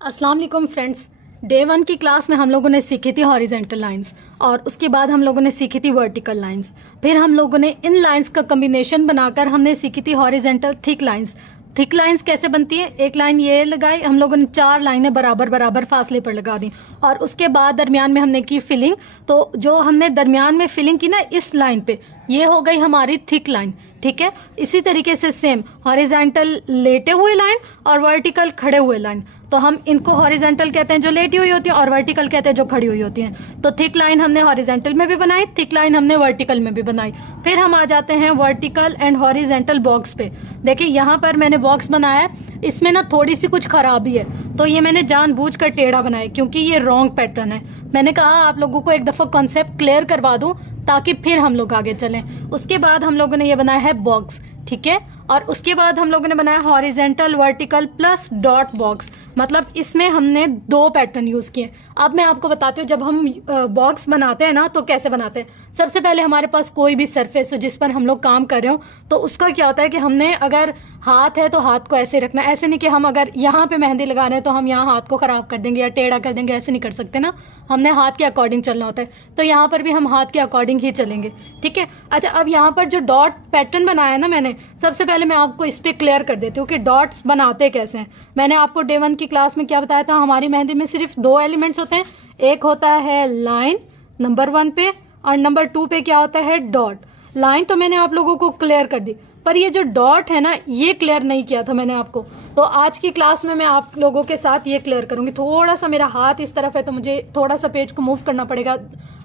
अस्सलाम वालेकुम friends. Day 1 की क्लास में हम लोगों ने सीखी थी हॉरिजेंटल लाइंस और उसके बाद हम लोगों ने सीखी थी वर्टिकल लाइंस। फिर हम लोगों ने इन लाइंस का कम्बिनेशन बनाकर हमने सीखी थी horizontal thick lines. Thick lines कैसे बनती है? एक लाइन ये लगाई, हम लोगों ने 4 लाइनें बराबर बराबर फासले पर लगा दी और उसके बाद दरमियान में हमने की फिलिंग। तो जो हमने दरमियान में फिलिंग की ना इस लाइन पे, ये हो गई हमारी थिक लाइन। ठीक है, इसी तरीके से सेम हॉरिजेंटल लेटे हुए लाइन और वर्टिकल खड़े हुए लाइन। तो हम इनको हॉरिजेंटल कहते हैं जो लेटी हुई होती है और वर्टिकल कहते हैं जो खड़ी हुई होती हैं। तो थिक लाइन हमने हॉरिजेंटल में भी बनाई, थिक लाइन हमने वर्टिकल में भी बनाई। फिर हम आ जाते हैं वर्टिकल एंड हॉरिजेंटल बॉक्स पे। देखिए यहाँ पर मैंने बॉक्स बनाया है, इसमें ना थोड़ी सी कुछ खराबी है, तो ये मैंने जानबूझकर टेढ़ा बनाया क्योंकि ये रॉन्ग पैटर्न है। मैंने कहा आप लोगों को एक दफा कॉन्सेप्ट क्लियर करवा दूं ताकि फिर हम लोग आगे चलें। उसके बाद हम लोगों ने ये बनाया है बॉक्स, ठीक है, और उसके बाद हम लोगों ने बनाया horizontal vertical plus dot box. मतलब इसमें हमने 2 पैटर्न यूज किए। अब मैं आपको बताती हूँ जब हम बॉक्स बनाते हैं ना तो कैसे बनाते हैं। सबसे पहले हमारे पास कोई भी सरफेस हो जिस पर हम लोग काम कर रहे हो, तो उसका क्या होता है कि हमने अगर हाथ है तो हाथ को ऐसे रखना है। ऐसे नहीं कि हम अगर यहाँ पे मेहंदी लगा रहे हैं तो हम यहाँ हाथ को खराब कर देंगे या टेढ़ा कर देंगे, ऐसे नहीं कर सकते ना। हमने हाथ के अकॉर्डिंग चलना होता है, तो यहाँ पर भी हम हाथ के अकॉर्डिंग ही चलेंगे। ठीक है, अच्छा अब यहाँ पर जो डॉट पैटर्न बनाया ना मैंने, सबसे पहले मैं आपको इस पे क्लियर कर देती हूँ कि डॉट्स बनाते कैसे हैं। मैंने आपको डे 1 की क्लास में क्या बताया था, हमारी मेहंदी में सिर्फ 2 एलिमेंट्स होते हैं। एक होता है लाइन नंबर 1 पे और नंबर 2 पे क्या होता है डॉट। लाइन तो मैंने आप लोगों को क्लियर कर दी, पर ये जो डॉट है ना ये क्लियर नहीं किया था मैंने आपको। तो आज की क्लास में मैं आप लोगों के साथ ये क्लियर करूंगी। थोड़ा सा मेरा हाथ इस तरफ है तो मुझे थोड़ा सा पेज को मूव करना पड़ेगा।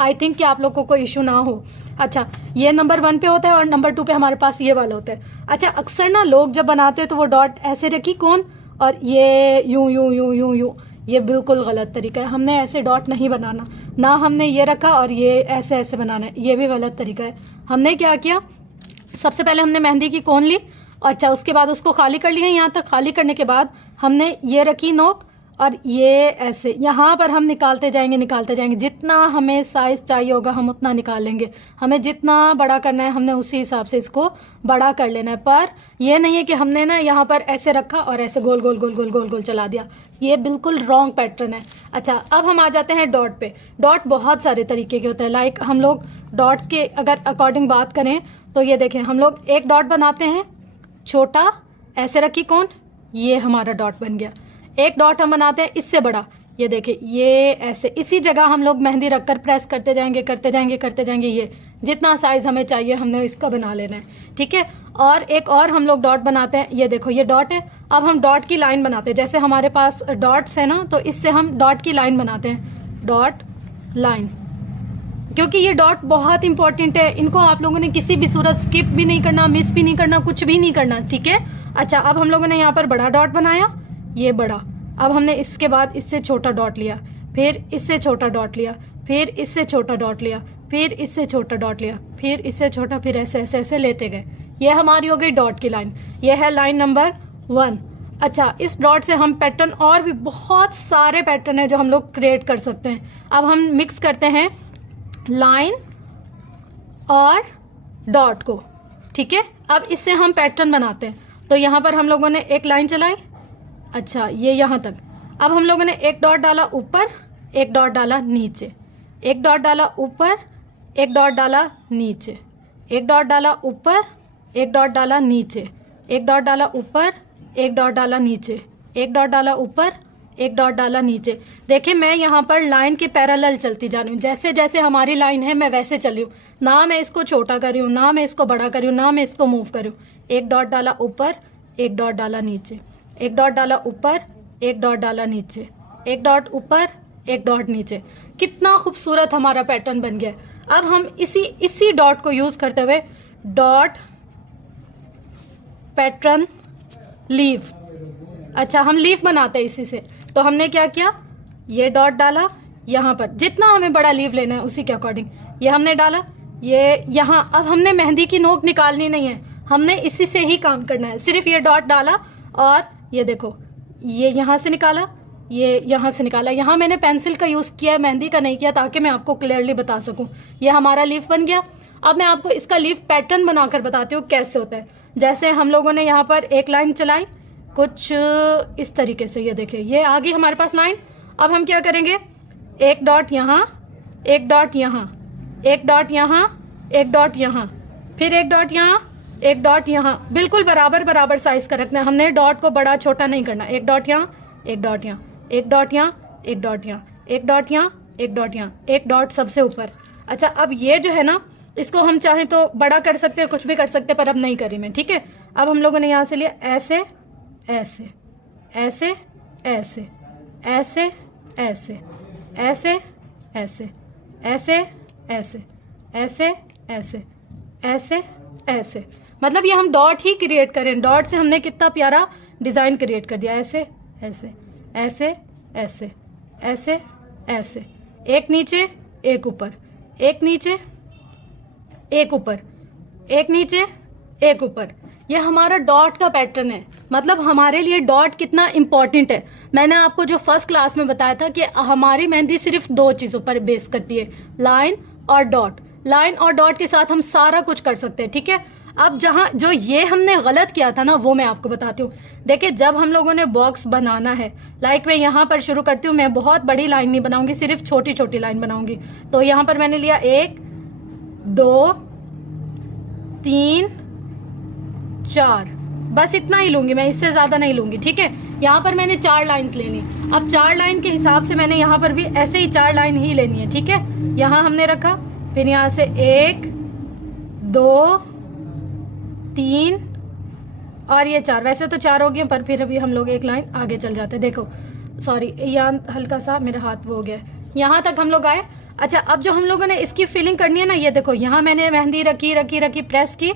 आई थिंक कि आप लोगों को कोई इशू ना हो। अच्छा, ये नंबर 1 पे होता है और नंबर 2 पे हमारे पास ये वाला होता है। अच्छा, अक्सर ना लोग जब बनाते हैं तो वो डॉट ऐसे रखी कौन, और ये यूं यूं यूं यूं यूं, ये बिल्कुल गलत तरीका है। हमने ऐसे डॉट नहीं बनाना, ना हमने ये रखा और ये ऐसे ऐसे बनाना है, ये भी गलत तरीका है। हमने क्या किया, सबसे पहले हमने मेहंदी की कोन ली, अच्छा उसके बाद उसको खाली कर लिया। यहाँ तक खाली करने के बाद हमने ये रखी नोक और ये ऐसे यहाँ पर हम निकालते जाएंगे। जितना हमें साइज चाहिए होगा हम उतना निकाल लेंगे। हमें जितना बड़ा करना है हमने उसी हिसाब से इसको बड़ा कर लेना है। पर ये नहीं है कि हमने ना यहाँ पर ऐसे रखा और ऐसे गोल गोल गोल गोल गोल गोल चला दिया, ये बिल्कुल रॉन्ग पैटर्न है। अच्छा, अब हम आ जाते हैं डॉट पे। डॉट बहुत सारे तरीके के होते हैं। लाइक हम लोग डॉट्स के अगर अकॉर्डिंग बात करें तो ये देखें, हम लोग एक डॉट बनाते हैं छोटा, ऐसे रखी कौन, ये हमारा डॉट बन गया। एक डॉट हम बनाते हैं इससे बड़ा, ये देखिए ये ऐसे, इसी जगह हम लोग मेहंदी रखकर प्रेस करते जाएंगे। ये जितना साइज हमें चाहिए हमने इसका बना लेना है। ठीक है, और एक और हम लोग डॉट बनाते हैं, ये देखो ये डॉट है। अब हम डॉट की लाइन बनाते हैं, जैसे हमारे पास डॉट्स है ना तो इससे हम डॉट की लाइन बनाते हैं, डॉट लाइन। क्योंकि ये डॉट बहुत इंपॉर्टेंट है, इनको आप लोगों ने किसी भी सूरत स्किप भी नहीं करना, मिस भी नहीं करना, कुछ भी नहीं करना। ठीक है, अच्छा अब हम लोगों ने यहाँ पर बड़ा डॉट बनाया, ये बड़ा। अब हमने इसके बाद इससे छोटा डॉट लिया, फिर इससे छोटा डॉट लिया, फिर इससे छोटा डॉट लिया, फिर इससे छोटा डॉट लिया, फिर इससे छोटा, फिर ऐसे ऐसे ऐसे लेते गए। ये हमारी हो गई डॉट की लाइन, ये है लाइन नंबर 1। अच्छा, इस डॉट से हम पैटर्न, और भी बहुत सारे पैटर्न है जो हम लोग क्रिएट कर सकते हैं। अब हम मिक्स करते हैं लाइन और डॉट को। ठीक है, अब इससे हम पैटर्न बनाते हैं। तो यहाँ पर हम लोगों ने एक लाइन चलाई, अच्छा ये यहाँ तक। अब हम लोगों ने एक डॉट डाला ऊपर, एक डॉट डाला नीचे, एक डॉट डाला ऊपर, एक डॉट डाला नीचे, एक डॉट डाला ऊपर, एक डॉट डाला नीचे, एक डॉट डाला ऊपर, एक डॉट डाला नीचे, एक डॉट डाला ऊपर, एक डॉट डाला नीचे। देखिए मैं यहाँ पर लाइन के पैरेलल चलती जा रही हूँ, जैसे जैसे हमारी लाइन है मैं वैसे चल रही हूँ। ना मैं इसको छोटा कर रही हूँ, ना मैं इसको बड़ा कर रही हूँ, ना मैं इसको मूव कर रही हूँ। एक डॉट डाला ऊपर, एक डॉट डाला नीचे, एक डॉट डाला ऊपर, एक डॉट डाला नीचे, एक डॉट ऊपर, एक डॉट नीचे। कितना खूबसूरत हमारा पैटर्न बन गया। अब हम इसी डॉट को यूज करते हुए डॉट पैटर्न लीव, अच्छा हम लीफ बनाते हैं इसी से। तो हमने क्या किया, ये डॉट डाला यहाँ पर, जितना हमें बड़ा लीफ लेना है उसी के अकॉर्डिंग ये हमने डाला, ये यहाँ। अब हमने मेहंदी की नोक निकालनी नहीं है, हमने इसी से ही काम करना है। सिर्फ ये डॉट डाला और ये देखो ये यहाँ से निकाला, ये यहाँ से निकाला। यहाँ मैंने पेंसिल का यूज किया, मेहंदी का नहीं किया, ताकि मैं आपको क्लियरली बता सकूं। ये हमारा लीफ बन गया। अब मैं आपको इसका लीफ पैटर्न बनाकर बताती हूँ कैसे होता है। जैसे हम लोगों ने यहाँ पर एक लाइन चलाई, कुछ इस तरीके से। ये देखिए ये आ गई हमारे पास लाइन। अब हम क्या करेंगे, एक डॉट यहाँ, एक डॉट यहाँ, एक डॉट यहाँ, एक डॉट यहाँ, फिर एक डॉट यहाँ, एक डॉट यहाँ, बिल्कुल बराबर बराबर साइज का रखना है हमने, डॉट को बड़ा छोटा नहीं करना। एक डॉट यहाँ, एक डॉट यहाँ, एक डॉट यहाँ, एक डॉट यहाँ, एक डॉट यहाँ, एक डॉट यहाँ, एक डॉट सबसे ऊपर। अच्छा अब ये जो है ना, इसको हम चाहें तो बड़ा कर सकते हैं, कुछ भी कर सकते हैं, पर अब नहीं करी मैं, ठीक है। अब हम लोगों ने यहाँ से लिया ऐसे ऐसे ऐसे ऐसे ऐसे ऐसे ऐसे ऐसे ऐसे ऐसे ऐसे ऐसे ऐसे ऐसे, मतलब ये हम डॉट ही क्रिएट करें। डॉट से हमने कितना प्यारा डिजाइन क्रिएट कर दिया। ऐसे ऐसे ऐसे ऐसे ऐसे ऐसे, एक नीचे एक ऊपर, एक नीचे एक ऊपर, एक नीचे एक ऊपर। ये हमारा डॉट का पैटर्न है। मतलब हमारे लिए डॉट कितना इंपॉर्टेंट है। मैंने आपको जो फर्स्ट क्लास में बताया था कि हमारी मेहंदी सिर्फ दो चीजों पर बेस करती है, लाइन और डॉट। लाइन और डॉट के साथ हम सारा कुछ कर सकते हैं, ठीक है। अब जहां जो ये हमने गलत किया था ना, वो मैं आपको बताती हूँ। देखिए जब हम लोगों ने बॉक्स बनाना है, लाइक मैं यहाँ पर शुरू करती हूँ, मैं बहुत बड़ी लाइन नहीं बनाऊंगी, सिर्फ छोटी छोटी लाइन बनाऊंगी। तो यहाँ पर मैंने लिया 1 2 3 4, बस इतना ही लूंगी मैं, इससे ज्यादा नहीं लूंगी, ठीक है। यहाँ पर मैंने 4 लाइंस लेनी। अब 4 लाइन के हिसाब से मैंने यहाँ पर भी ऐसे ही 4 लाइन ही लेनी है, ठीक है। यहाँ हमने रखा, फिर यहाँ से 1 2 3 और ये 4। वैसे तो 4 हो गए, पर फिर अभी हम लोग एक लाइन आगे चल जाते। देखो सॉरी, यहाँ हल्का सा मेरा हाथ वो हो गया, यहाँ तक हम लोग आए। अच्छा अब जो हम लोगों ने इसकी फिलिंग करनी है ना, ये देखो यहाँ मैंने मेहंदी रखी रखी रखी, प्रेस की,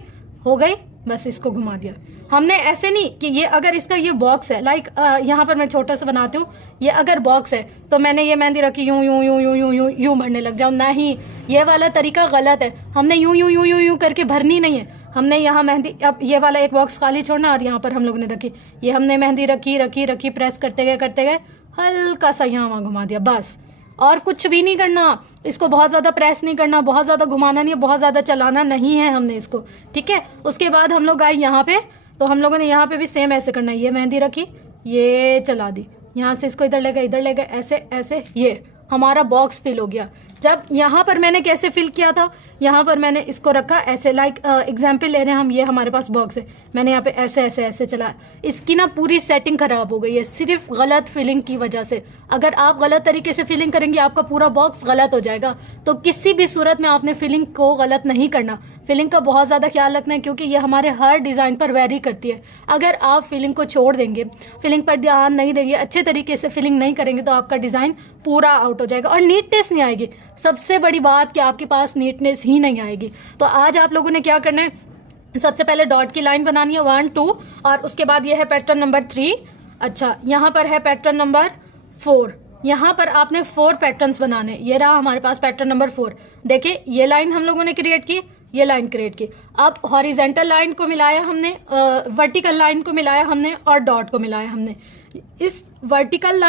हो गई, बस इसको घुमा दिया हमने। ऐसे नहीं कि ये अगर इसका ये बॉक्स है, लाइक यहाँ पर मैं छोटा सा बनाती हूँ, ये अगर बॉक्स है तो मैंने ये मेहंदी रखी यूं यूं यूं यूं यूं यूं यूं भरने लग जाऊं, नहीं, ये वाला तरीका गलत है। हमने यूं यूं यूं यूं यूं करके भरनी नहीं है। हमने यहाँ मेहंदी, अब ये वाला एक बॉक्स खाली छोड़ना, और यहाँ पर हम लोग ने रखी, ये हमने मेहंदी रखी रखी रखी, प्रेस करते गए, हल्का सा यहाँ वहाँ घुमा दिया, बस। और कुछ भी नहीं करना, इसको बहुत ज्यादा प्रेस नहीं करना, बहुत ज्यादा घुमाना नहीं है, बहुत ज्यादा चलाना नहीं है हमने इसको, ठीक है। उसके बाद हम लोग आए यहाँ पे, तो हम लोगों ने यहाँ पे भी सेम ऐसे करना है। ये मेहंदी रखी, ये चला दी, यहाँ से इसको इधर ले गए, ऐसे ऐसे, ये हमारा बॉक्स फिल हो गया। जब यहाँ पर मैंने कैसे फिल किया था, यहाँ पर मैंने इसको रखा ऐसे, लाइक एग्जाम्पल ले रहे हैं हम, ये हमारे पास बॉक्स है, मैंने यहाँ पे ऐसे ऐसे ऐसे चला, इसकी ना पूरी सेटिंग खराब हो गई है सिर्फ गलत फिलिंग की वजह से। अगर आप गलत तरीके से फिलिंग करेंगे, आपका पूरा बॉक्स गलत हो जाएगा। तो किसी भी सूरत में आपने फिलिंग को गलत नहीं करना, फिलिंग का बहुत ज्यादा ख्याल रखना है, क्योंकि ये हमारे हर डिजाइन पर वेरी करती है। अगर आप फिलिंग को छोड़ देंगे, फिलिंग पर ध्यान नहीं देंगे, अच्छे तरीके से फिलिंग नहीं करेंगे, तो आपका डिजाइन पूरा आउट हो जाएगा और नीटनेस नहीं आएगी। सबसे बड़ी बात कि आपके पास नीटनेस ही नहीं आएगी। तो आज आप लोगों ने क्या करना है, सबसे पहले डॉट की लाइन बनानी है 1 2, और उसके बाद ये है पैटर्न नंबर 3। अच्छा यहाँ पर है पैटर्न नंबर 4, यहाँ पर आपने 4 पैटर्न्स बनाने। ये रहा हमारे पास पैटर्न नंबर 4। देखिए ये लाइन हम लोगों ने क्रिएट की, ये लाइन क्रिएट की। अब हॉरिजेंटल लाइन को मिलाया हमने, वर्टिकल लाइन को मिलाया हमने, और डॉट को मिलाया हमने। इस वर्टिकल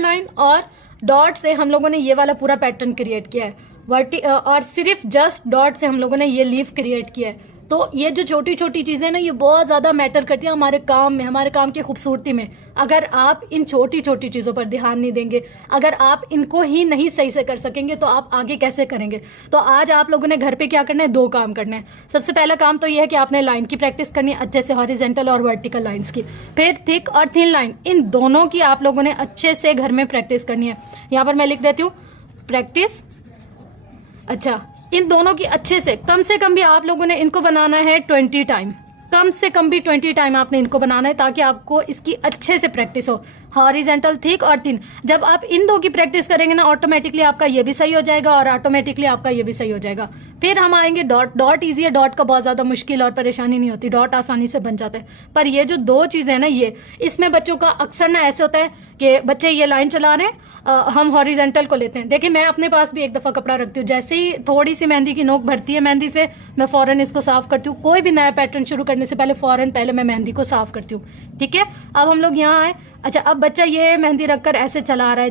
लाइन और डॉट से हम लोगों ने ये वाला पूरा पैटर्न क्रिएट किया है। और सिर्फ जस्ट डॉट से हम लोगों ने ये लीफ क्रिएट किया है। तो ये जो छोटी छोटी चीजें ना, ये बहुत ज्यादा मैटर करती है हमारे काम में, हमारे काम की खूबसूरती में। अगर आप इन छोटी छोटी चीजों पर ध्यान नहीं देंगे, अगर आप इनको ही नहीं सही से कर सकेंगे, तो आप आगे कैसे करेंगे। तो आज आप लोगों ने घर पे क्या करना है, 2 काम करना है। सबसे पहला काम तो ये है कि आपने लाइन की प्रैक्टिस करनी है अच्छे से, हॉरिजेंटल और वर्टिकल लाइंस की। फिर थिक और थिन लाइन, इन दोनों की आप लोगों ने अच्छे से घर में प्रैक्टिस करनी है। यहाँ पर मैं लिख देती हूँ प्रैक्टिस। अच्छा इन दोनों की अच्छे से कम भी आप लोगों ने इनको बनाना है 20 टाइम, कम से कम भी 20 टाइम आपने इनको बनाना है, ताकि आपको इसकी अच्छे से प्रैक्टिस हो। हॉरिजेंटल, थिक और थिन, जब आप इन 2 की प्रैक्टिस करेंगे ना, ऑटोमेटिकली आपका ये भी सही हो जाएगा और ऑटोमेटिकली आपका ये भी सही हो जाएगा। फिर हम आएंगे डॉट। डॉट ईजी है, डॉट का बहुत ज्यादा मुश्किल और परेशानी नहीं होती, डॉट आसानी से बन जाता है। पर ये जो 2 चीजें है ना, ये इसमें बच्चों का अक्सर ना ऐसे होता है कि बच्चे ये लाइन चला रहे हैं, हम हॉरिजेंटल को लेते हैं। देखिए मैं अपने पास भी एक दफा कपड़ा रखती हूँ, जैसे ही थोड़ी सी मेहंदी की नोक भरती है मेहंदी से, मैं फौरन इसको साफ करती हूँ। कोई भी नया पैटर्न शुरू करने से पहले फौरन पहले मैं मेहंदी को साफ करती हूँ, ठीक है। अब हम लोग यहाँ आए। अच्छा अब बच्चा ये मेहंदी रखकर ऐसे चला रहा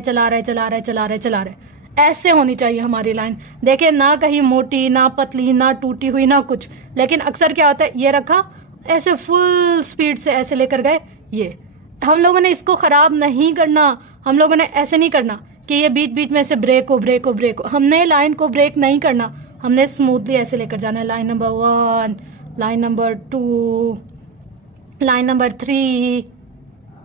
है, ऐसे होनी चाहिए हमारी लाइन। देखिए ना कहीं मोटी, ना पतली, ना टूटी हुई, ना कुछ। लेकिन अक्सर क्या होता है, ये रखा ऐसे फुल स्पीड से ऐसे लेकर गए, ये हम लोगों ने इसको ख़राब नहीं करना, हम लोगों ने ऐसे नहीं करना कि ये बीच बीच में से ब्रेक हो। हमने लाइन को ब्रेक नहीं करना, हमने स्मूथली ऐसे लेकर जाना है। Line number 1, line number 2, line number 3,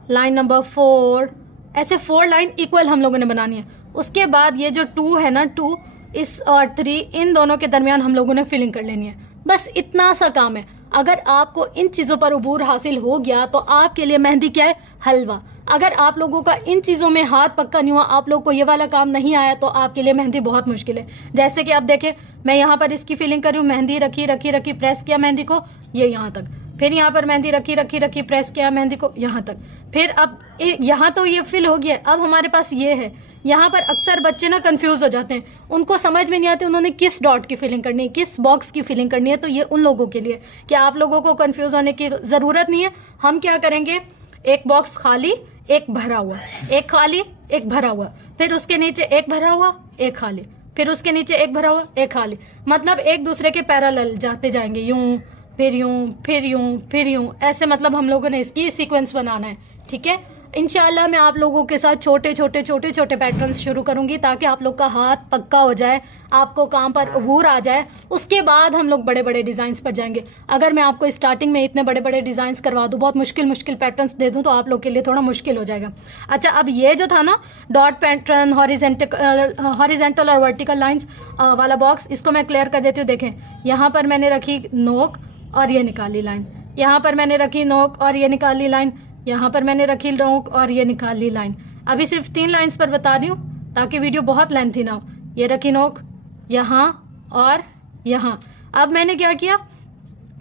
line number 4, ऐसे 4 लाइन इक्वल हम लोगों ने बनानी है। उसके बाद ये जो 2 है ना, 2 इस और 3 इन दोनों के दरमियान हम लोगों ने फिलिंग कर लेनी है। बस इतना सा काम है। अगर आपको इन चीज़ों पर अबूर हासिल हो गया तो आपके लिए मेहंदी क्या है? हलवा। अगर आप लोगों का इन चीज़ों में हाथ पक्का नहीं हुआ, आप लोग को ये वाला काम नहीं आया, तो आपके लिए मेहंदी बहुत मुश्किल है। जैसे कि आप देखें, मैं यहाँ पर इसकी फिलिंग करी हूँ, मेहंदी रखी, प्रेस किया मेहंदी को ये यहाँ तक, फिर यहाँ पर मेहंदी रखी, प्रेस किया मेहंदी को यहाँ तक, फिर अब यहाँ तो ये फिल हो गया। अब हमारे पास ये है। यहाँ पर अक्सर बच्चे ना कंफ्यूज हो जाते हैं, उनको समझ में नहीं आती उन्होंने किस डॉट की फिलिंग करनी है, किस बॉक्स की फिलिंग करनी है। तो ये उन लोगों के लिए कि आप लोगों को कंफ्यूज होने की ज़रूरत नहीं है। हम क्या करेंगे, एक बॉक्स खाली, एक भरा हुआ, एक खाली, एक भरा हुआ, फिर उसके नीचे एक भरा हुआ, एक खाली, फिर उसके नीचे एक भरा हुआ, एक खाली, मतलब एक दूसरे के पैरेलल जाते जाएंगे, यूं फिर यूं फिर यूं फिर यूं, ऐसे मतलब हम लोगों ने इसकी सीक्वेंस बनाना है। ठीक है, इंशाल्लाह मैं आप लोगों के साथ छोटे छोटे पैटर्न्स शुरू करूंगी ताकि आप लोग का हाथ पक्का हो जाए, आपको काम पर अबूर आ जाए। उसके बाद हम लोग बड़े बड़े डिज़ाइंस पर जाएंगे। अगर मैं आपको स्टार्टिंग में इतने बड़े बड़े डिज़ाइंस करवा दूँ, बहुत मुश्किल पैटर्न्स दे दूँ, तो आप लोग के लिए थोड़ा मुश्किल हो जाएगा। अच्छा, अब ये जो था ना डॉट पैटर्न, हॉरिजेंटल और वर्टिकल लाइन्स वाला बॉक्स, इसको मैं क्लियर कर देती हूँ। देखें, यहाँ पर मैंने रखी नोक और ये निकाली लाइन, यहाँ पर मैंने रखी नोक और ये निकाली लाइन, यहाँ पर मैंने रखी नोक और ये निकाली लाइन। अभी सिर्फ 3 लाइंस पर बता रही हूँ ताकि वीडियो बहुत लेंथी ना हो। ये रखी नोक यहाँ और यहाँ। अब मैंने क्या किया,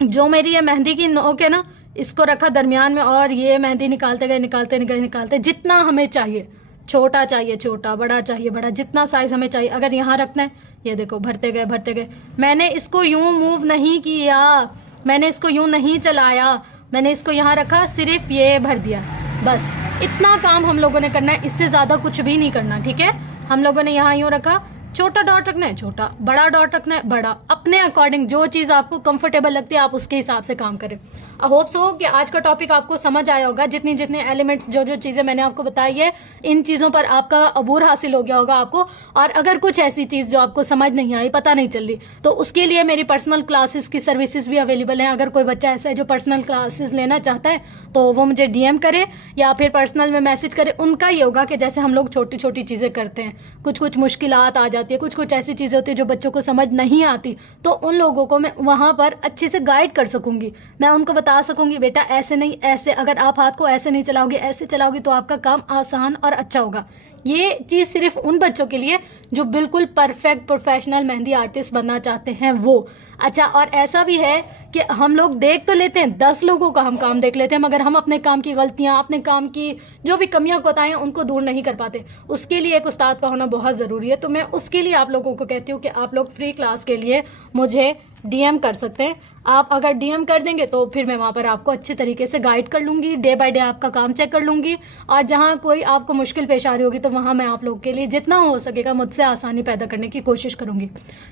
जो मेरी ये मेहंदी की नोक है ना, इसको रखा दरमियान में और ये मेहंदी निकालते गए, जितना हमें चाहिए, छोटा चाहिए छोटा, बड़ा चाहिए बड़ा, जितना साइज हमें चाहिए। अगर यहाँ रखना है, ये देखो भरते गए। मैंने इसको यूं मूव नहीं किया, मैंने इसको यूं नहीं चलाया, मैंने इसको यहाँ रखा, सिर्फ ये भर दिया। बस इतना काम हम लोगों ने करना है, इससे ज़्यादा कुछ भी नहीं करना। ठीक है, हम लोगों ने यहाँ यूँ रखा, छोटा डॉट रखना है छोटा, बड़ा डॉट रखना है बड़ा, अपने अकॉर्डिंग जो चीज़ आपको कंफर्टेबल लगती है आप उसके हिसाब से काम करें। आई होप सो कि आज का टॉपिक आपको समझ आया होगा। जितने एलिमेंट्स, जो चीज़ें मैंने आपको बताई है, इन चीज़ों पर आपका अबूर हासिल हो गया होगा आपको। और अगर कुछ ऐसी चीज़ जो आपको समझ नहीं आई, पता नहीं चल रही, तो उसके लिए मेरी पर्सनल क्लासेस की सर्विसेज भी अवेलेबल हैं। अगर कोई बच्चा ऐसा है जो पर्सनल क्लासेस लेना चाहता है तो वो मुझे DM करे या फिर पर्सनल में मैसेज करे। उनका ये होगा कि जैसे हम लोग छोटी छोटी चीज़ें करते हैं, कुछ मुश्किलात आ जाती है, कुछ ऐसी चीज़ें होती है जो बच्चों को समझ नहीं आती, तो उन लोगों को मैं वहाँ पर अच्छे से गाइड कर सकूँगी। मैं उनको बता सकूँगी, बेटा ऐसे नहीं ऐसे, अगर आप हाथ को ऐसे नहीं चलाओगे, ऐसे चलाओगे तो आपका काम आसान और अच्छा होगा। ये चीज़ सिर्फ उन बच्चों के लिए जो बिल्कुल परफेक्ट प्रोफेशनल मेहंदी आर्टिस्ट बनना चाहते हैं वो। अच्छा, और ऐसा भी है कि हम लोग देख तो लेते हैं, 10 लोगों का हम काम देख लेते हैं, मगर हम अपने काम की गलतियां, अपने काम की जो भी कमियां कोताहियां, उनको दूर नहीं कर पाते। उसके लिए एक उस्ताद का होना बहुत ज़रूरी है। तो मैं उसके लिए आप लोगों को कहती हूँ कि आप लोग फ्री क्लास के लिए मुझे DM कर सकते हैं। आप अगर DM कर देंगे तो फिर मैं वहाँ पर आपको अच्छे तरीके से गाइड कर लूँगी, डे बाय डे आपका काम चेक कर लूँगी, और जहाँ कोई आपको मुश्किल पेश आ रही होगी तो वहाँ मैं आप लोगों के लिए जितना हो सकेगा मुझसे आसानी पैदा करने की कोशिश करूँगी।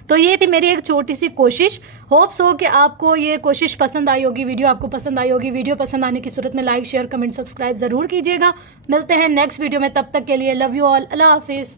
तो ये थी मेरी एक छोटी सी कोशिश। होप सो कि आपको ये कोशिश पसंद आई होगी, वीडियो आपको पसंद आई होगी। वीडियो पसंद आने की सूरत में लाइक, शेयर, कमेंट, सब्सक्राइब ज़रूर कीजिएगा। मिलते हैं नेक्स्ट वीडियो में, तब तक के लिए लव यू ऑल, अल्लाह हाफिज़।